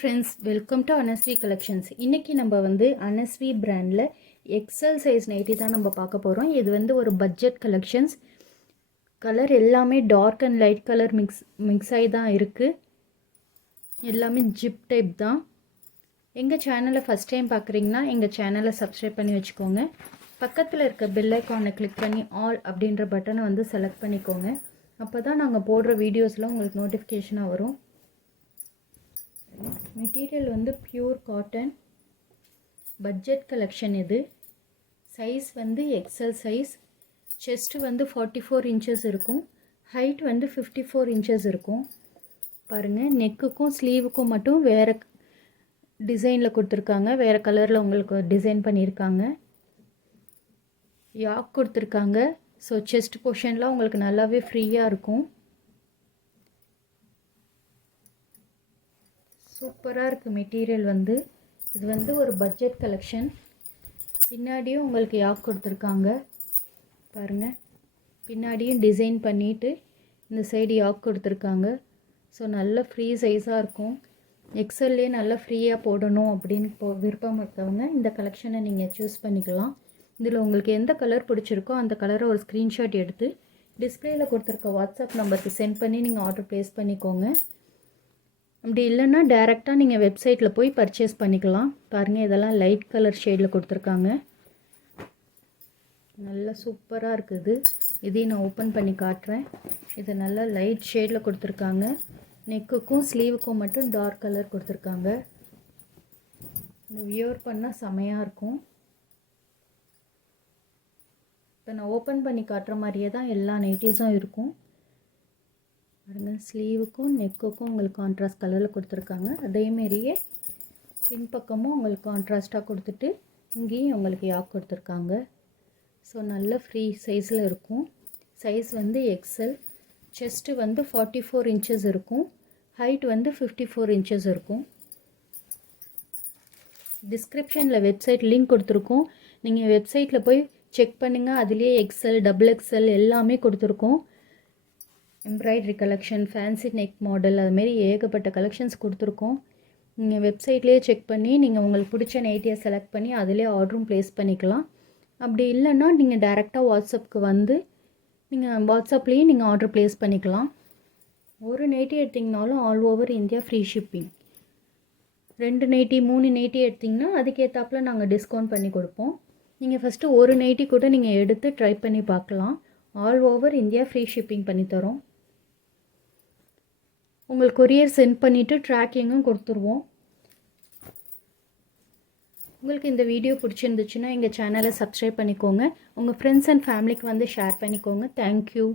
Friends, welcome to Anaswi collections. இன்றைக்கி நம்ம வந்து அனஸ்வி பிராண்டில் எக்ஸல் சைஸ் நைட்டி தான் நம்ம பார்க்க போகிறோம். இது வந்து ஒரு பட்ஜெட் கலெக்ஷன்ஸ். கலர் எல்லாமே dark and light colour mix ஆகி தான் இருக்குது. எல்லாமே ஜிப் டைப் தான். எங்கள் சேனலை ஃபஸ்ட் டைம் பார்க்குறீங்கன்னா எங்கள் சேனலை சப்ஸ்கிரைப் பண்ணி வச்சுக்கோங்க. பக்கத்தில் இருக்க பெல் ஐக்கானை கிளிக் பண்ணி ஆல் அப்படின்ற பட்டனை வந்து செலக்ட் பண்ணிக்கோங்க. அப்போ தான் நாங்கள் போடுற வீடியோஸ்லாம் உங்களுக்கு நோட்டிஃபிகேஷனாக வரும். மெட்டீரியல் வந்து பியூர் காட்டன் பட்ஜெட் கலெக்ஷன். இது சைஸ் வந்து எக்ஸல் சைஸ். செஸ்ட் வந்து 44 இன்ச்சஸ் இருக்கும். ஹைட் வந்து 54 இன்ச்சஸ் இருக்கும். பாருங்கள், நெக்குக்கும் ஸ்லீவுக்கும் மட்டும் வேறு டிசைனில் கொடுத்துருக்காங்க. வேறு கலரில் உங்களுக்கு டிசைன் பண்ணியிருக்காங்க. யாக் கொடுத்துருக்காங்க. ஸோ செஸ்ட் போர்ஷன்லாம் உங்களுக்கு நல்லாவே ஃப்ரீயாக இருக்கும். சூப்பராக இருக்குது மெட்டீரியல் வந்து. இது வந்து ஒரு பட்ஜெட் கலெக்ஷன். பின்னாடியும் உங்களுக்கு யாக் கொடுத்துருக்காங்க பாருங்கள். பின்னாடியும் டிசைன் பண்ணிவிட்டு இந்த சைடு யாக் கொடுத்துருக்காங்க. ஸோ நல்ல ஃப்ரீ சைஸாக இருக்கும். எக்ஸல்லே நல்லா ஃப்ரீயாக போடணும் அப்படின்னு விருப்பம் இருக்கவங்க இந்த கலெக்ஷனை நீங்கள் சூஸ் பண்ணிக்கலாம். இதில் உங்களுக்கு எந்த கலர் பிடிச்சிருக்கோ அந்த கலரை ஒரு ஸ்க்ரீன்ஷாட் எடுத்து டிஸ்பிளேயில் கொடுத்துருக்க வாட்ஸ்அப் நம்பருக்கு சென்ட் பண்ணி நீங்கள் ஆர்டர் ப்ளேஸ் பண்ணிக்கோங்க. அப்படி இல்லைன்னா டேரெக்டாக நீங்கள் வெப்சைட்டில் போய் பர்ச்சேஸ் பண்ணிக்கலாம். பாருங்கள், இதெல்லாம் லைட் கலர் ஷேடில் கொடுத்துருக்காங்க. நல்லா சூப்பராக இருக்குது. இதையும் நான் ஓப்பன் பண்ணி காட்டுறேன். இது நல்லா லைட் ஷேடில் கொடுத்துருக்காங்க. நெக்குக்கும் ஸ்லீவுக்கும் மட்டும் டார்க் கலர் கொடுத்துருக்காங்க. இந்த வியர் பண்ணால் செமையாக இருக்கும். இப்போ நான் ஓப்பன் பண்ணி காட்டுற மாதிரியே தான் எல்லா நைட்டிஸும் இருக்கும். பாருங்கள், ஸ்லீவுக்கும் நெக்குக்கும் உங்களுக்கு கான்ட்ராஸ்ட் கலரில் கொடுத்துருக்காங்க. அதேமாரியே பின்பக்கமும் உங்களுக்கு கான்ட்ராஸ்ட்டாக கொடுத்துட்டு இங்கேயும் உங்களுக்கு யாக் கொடுத்துருக்காங்க. ஸோ நல்ல ஃப்ரீ சைஸில் இருக்கும். சைஸ் வந்து எக்ஸல். செஸ்ட்டு வந்து 44 இன்ச்சஸ் இருக்கும். ஹைட் வந்து 54 இன்ச்சஸ் இருக்கும். டிஸ்கிரிப்ஷனில் வெப்சைட் லிங்க் கொடுத்துருக்கோம். நீங்கள் வெப்சைட்டில் போய் செக் பண்ணுங்கள். அதுலேயே எக்ஸல், டபுள் எக்ஸல் எல்லாமே கொடுத்துருக்கோம். Embroidery collection, fancy neck model, அதுமாரி ஏகப்பட்ட கலெக்ஷன்ஸ் கொடுத்துருக்கோம். நீங்கள் வெப்சைட்லேயே செக் பண்ணி நீங்கள் உங்களுக்கு பிடிச்ச நைட்டியை செலக்ட் பண்ணி அதிலே ஆர்டரும் ப்ளேஸ் பண்ணிக்கலாம். அப்படி இல்லைன்னா நீங்கள் டேரெக்டாக வாட்ஸ்அப்புக்கு வந்து நீங்கள் வாட்ஸ்அப்லேயும் நீங்கள் ஆர்டர் ப்ளேஸ் பண்ணிக்கலாம். ஒரு நைட்டி எடுத்திங்கனாலும் all over India free shipping. 2 nighty 3 nighty எடுத்திங்கன்னா அதுக்கேற்றாப்புல நாங்கள் டிஸ்கவுண்ட் பண்ணி கொடுப்போம். நீங்கள் ஃபஸ்ட்டு ஒரு நைட்டி கூட நீங்கள் எடுத்து ட்ரை பண்ணி பார்க்கலாம். All over India free shipping பண்ணித்தரோம். உங்களுக்கு கொரியர் சென்ட் பண்ணிவிட்டு ட்ராக்கிங்கும் கொடுத்துருவோம். உங்களுக்கு இந்த வீடியோ பிடிச்சிருந்துச்சுன்னா எங்கள் சேனலை சப்ஸ்கிரைப் பண்ணிக்கோங்க. உங்கள் ஃப்ரெண்ட்ஸ் அண்ட் ஃபேமிலிக்கு வந்து ஷேர் பண்ணிக்கோங்க. தேங்க்யூ.